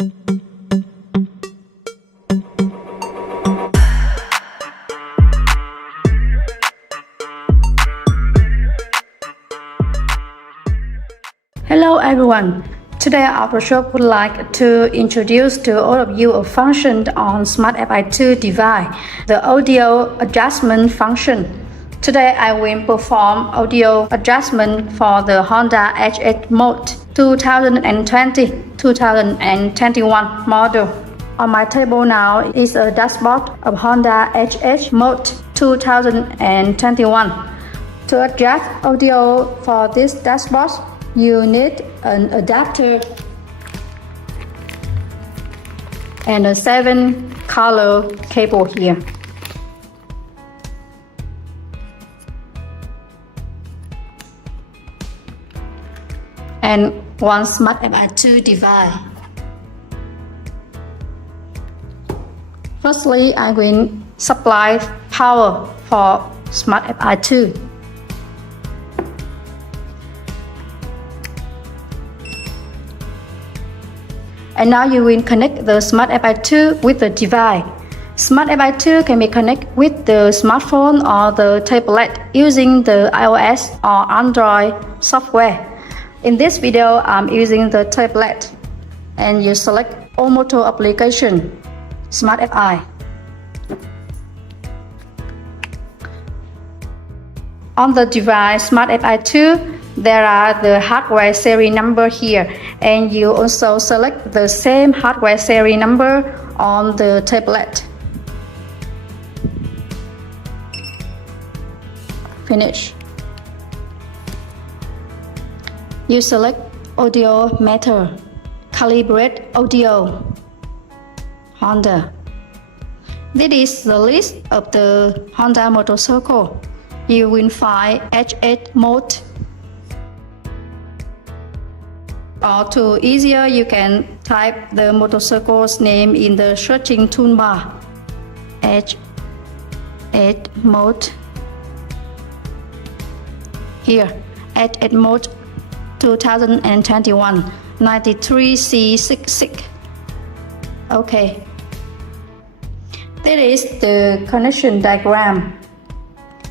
Hello everyone. Today our workshop would like to introduce to all of you a function on SmartFi2 device, the ODO adjustment function. Today I will perform audio adjustment for the Honda HH mode 2020-2021 model. On my table now is a dashboard of Honda HH mode 2021. To adjust audio for this dashboard, you need an adapter and a 7-color cable here. And one SmartFi2 device. Firstly, I will supply power for SmartFi2. And now you will connect the SmartFi2 with the device. SmartFi2 can be connected with the smartphone or the tablet using the iOS or Android software. In this video, I'm using the tablet, and you select odometer application, SmartFi. On the device SmartFi2, there are the hardware serial number here, and you also select the same hardware serial number on the tablet. Finish. You select odometer, calibrate audio, Honda. This is the list of the Honda motorcycle. You will find HH mode. Or to easier, you can type the motorcycle's name in the searching toolbar. HH mode. Here, HH mode 2021 93C66. Okay. That is the connection diagram.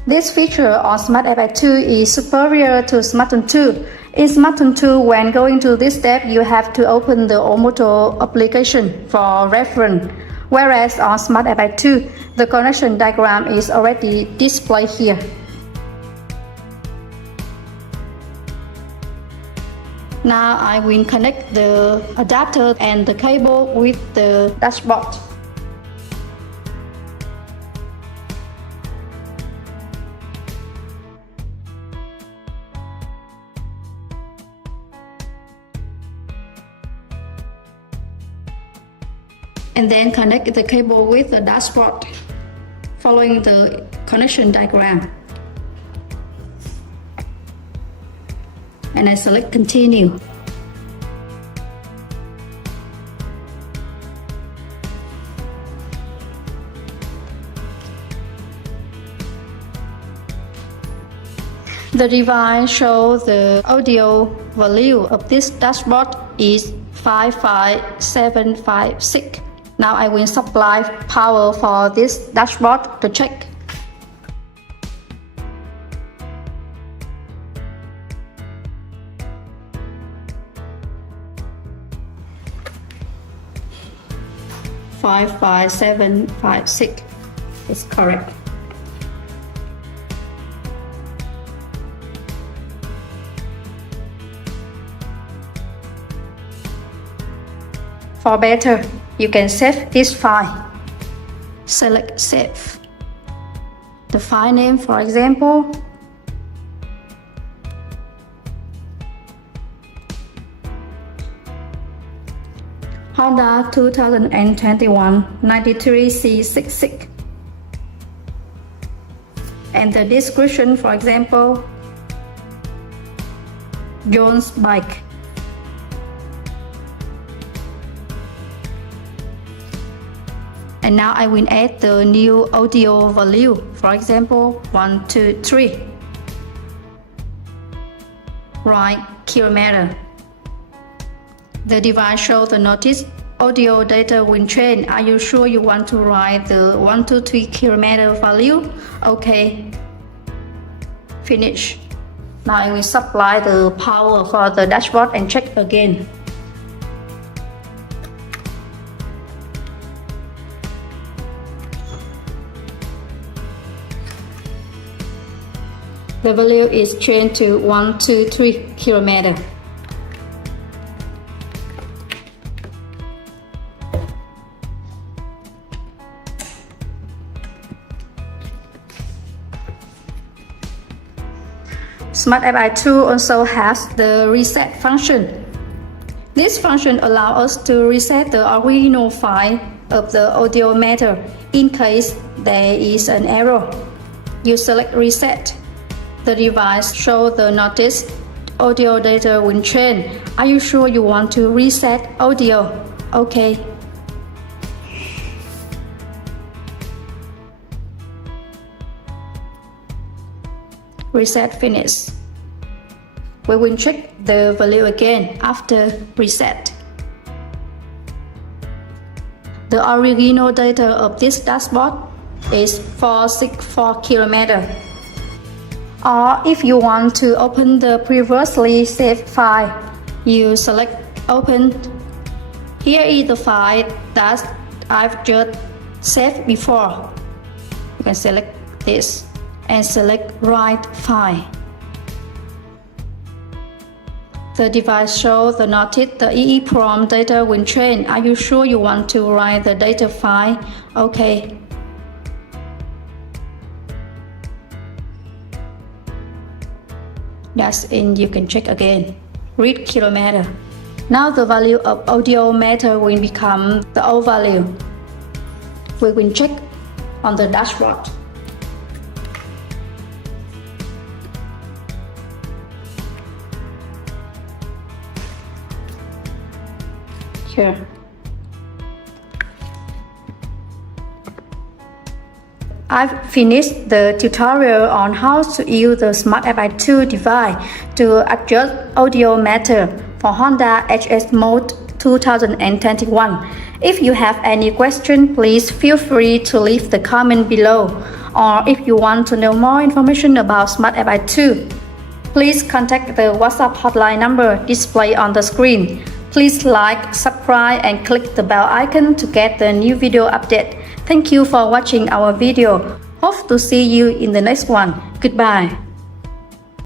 This feature on SmartFi2 is superior to SmartFi 2. In SmartFi 2, when going to this step, you have to open the odometer application for reference, whereas on SmartFi2, the connection diagram is already displayed here. Now I will connect the adapter and the cable with the dashboard. And then connect the cable with the dashboard, following the connection diagram. And I select continue. The device shows the audio value of this dashboard is 55756. Now I will supply power for this dashboard to check. Five 5756 is correct. For better, you can save this file. Select Save. The file name, for example, Honda 2021 93C66. And the description, for example, John's bike. And now I will add the new audio value, for example, 1, 2, 3. Right kilometer. The device shows the notice audio data will change. Are you sure you want to write the 123 kilometer value? Okay. Finish. Now I will supply the power for the dashboard and check again. The value is changed to 123 kilometer. SmartFi2 also has the reset function. This function allows us to reset the original file of the odometer in case there is an error. You select reset. The device shows the notice audio data will change. Are you sure you want to reset audio? Okay. Reset finish. We will check the value again after reset. The original data of this dashboard is 464 km. Or if you want to open the previously saved file, you select Open. Here is the file that I've just saved before. You can select this and select Write File. The device shows the notice the EEPROM data will change. Are you sure you want to write the data file? Okay. That's in. You can check again. Read kilometer. Now the value of odometer will become the old value. We will check on the dashboard. Here. I've finished the tutorial on how to use the SmartFi2 device to adjust odometer for Honda HS Mode 2021. If you have any question, please feel free to leave the comment below. Or if you want to know more information about SmartFi2, please contact the WhatsApp hotline number displayed on the screen. Please like, subscribe and click the bell icon to get the new video update. Thank you for watching our video. Hope to see you in the next one. Goodbye.